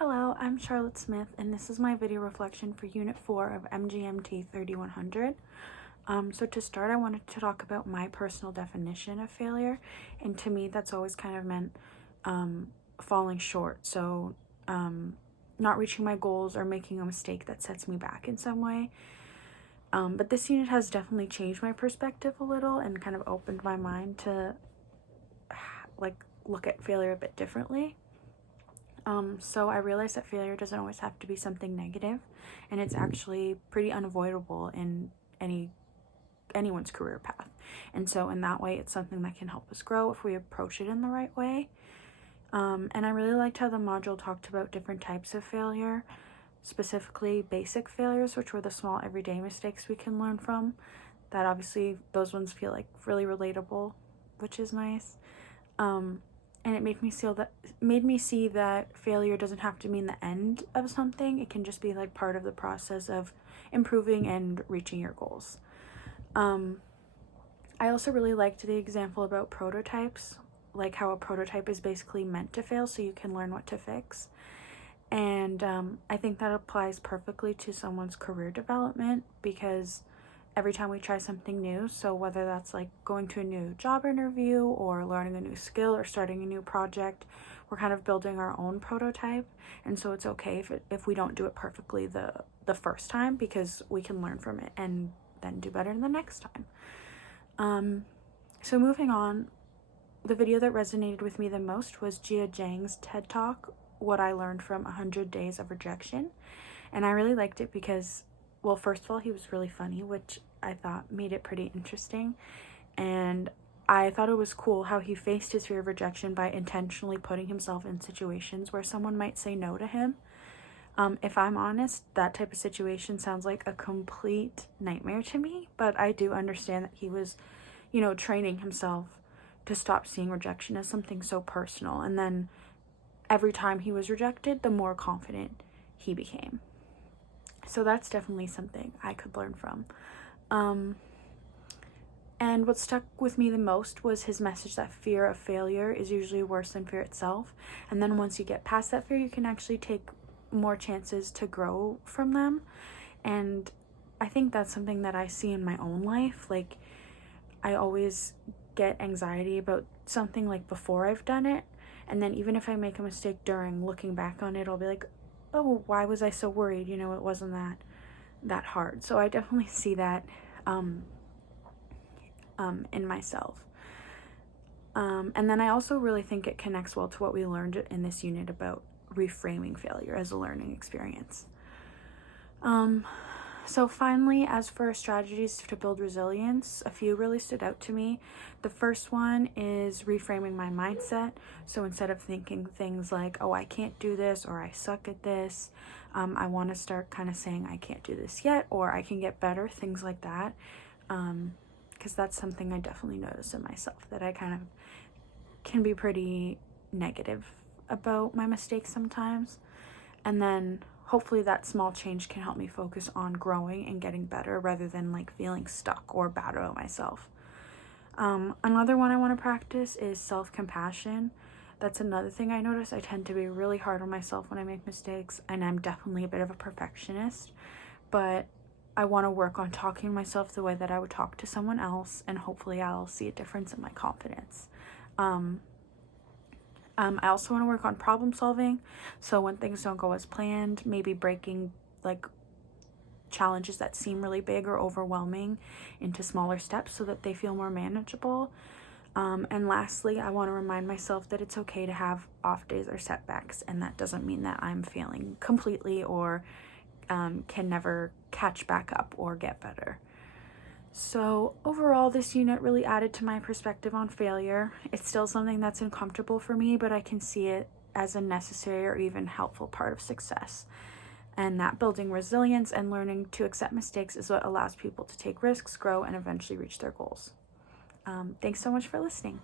Hello, I'm Charlotte Smith, and this is my video reflection for Unit 4 of MGMT 3100. So to start, I wanted to talk about my personal definition of failure, and to me, that's always kind of meant falling short. So not reaching my goals or making a mistake that sets me back in some way. But this unit has definitely changed my perspective a little and kind of opened my mind to look at failure a bit differently. So I realized that failure doesn't always have to be something negative, and it's actually pretty unavoidable in anyone's career path. And so in that way, it's something that can help us grow if we approach it in the right way. And I really liked how the module talked about different types of failure, specifically basic failures, which were the small everyday mistakes we can learn from. That obviously, those ones feel like really relatable, which is nice. And it made me see that failure doesn't have to mean the end of something. It can just be like part of the process of improving and reaching your goals. I also really liked the example about prototypes, like how a prototype is basically meant to fail so you can learn what to fix. And I think that applies perfectly to someone's career development, because every time we try something new, so whether that's like going to a new job interview or learning a new skill or starting a new project, we're kind of building our own prototype. And so it's okay if we don't do it perfectly the first time, because we can learn from it and then do better the next time. So moving on, the video that resonated with me the most was Jia Zhang's TED Talk, What I Learned from 100 Days of Rejection. And I really liked it because, well, first of all, he was really funny, which I thought made it pretty interesting. And I thought it was cool how he faced his fear of rejection by intentionally putting himself in situations where someone might say no to him. If I'm honest, that type of situation sounds like a complete nightmare to me, but I do understand that he was, training himself to stop seeing rejection as something so personal. And then every time he was rejected, the more confident he became. So that's definitely something I could learn from. And what stuck with me the most was his message that fear of failure is usually worse than fear itself. And then once you get past that fear, you can actually take more chances to grow from them. And I think that's something that I see in my own life. Like, I always get anxiety about something like before I've done it. And then even if I make a mistake during, looking back on it, I'll be like, oh, why was I so worried? It wasn't that hard. So I definitely see that in myself. And then I also really think it connects well to what we learned in this unit about reframing failure as a learning experience. So finally, as for strategies to build resilience, a few really stood out to me. The first one is reframing my mindset. So instead of thinking things like, oh, I can't do this, or I suck at this, I want to start kind of saying I can't do this yet, or I can get better, things like that. Because that's something I definitely notice in myself, that I kind of can be pretty negative about my mistakes sometimes. And then hopefully that small change can help me focus on growing and getting better rather than like feeling stuck or bad about myself. Another one I want to practice is self-compassion. That's another thing I notice. I tend to be really hard on myself when I make mistakes, and I'm definitely a bit of a perfectionist, but I want to work on talking to myself the way that I would talk to someone else, and hopefully I'll see a difference in my confidence. I also want to work on problem solving. So when things don't go as planned, maybe breaking like challenges that seem really big or overwhelming into smaller steps so that they feel more manageable. And lastly, I want to remind myself that it's okay to have off days or setbacks, and that doesn't mean that I'm failing completely or can never catch back up or get better. So overall, this unit really added to my perspective on failure. It's still something that's uncomfortable for me, but I can see it as a necessary or even helpful part of success. And that building resilience and learning to accept mistakes is what allows people to take risks, grow, and eventually reach their goals. Thanks so much for listening.